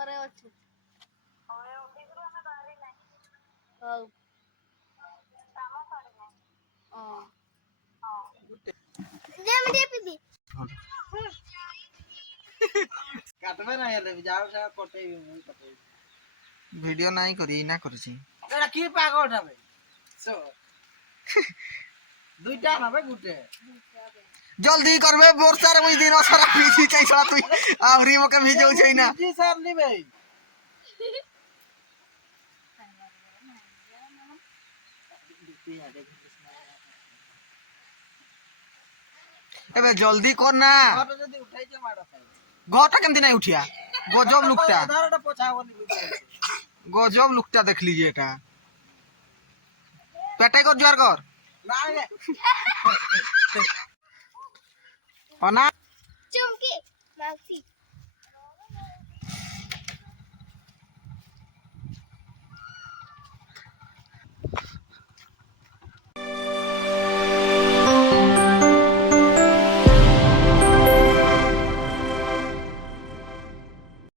ଘରେ ଅଛୁ ହଉ काटबे ना हेले जाओ जा कटेई मुई कटेई वीडियो नहीं करी ना करछि एटा की पागल उठाबे सो दुईटा ना बे गुटे जल्दी करबे वर्षा रे दिन सारा पीछी चाइ सला तू आवरी मके भिजौ छै ना जी सर नी बे एबे जल्दी कर ना घट जदी उठाई के माडो खाई घटा केमती नहीं उठिया गजब लुकटा आधारटा पछावली गजब लुकटा देख लीजिए एटा पेटे कर जुआर कर ना अना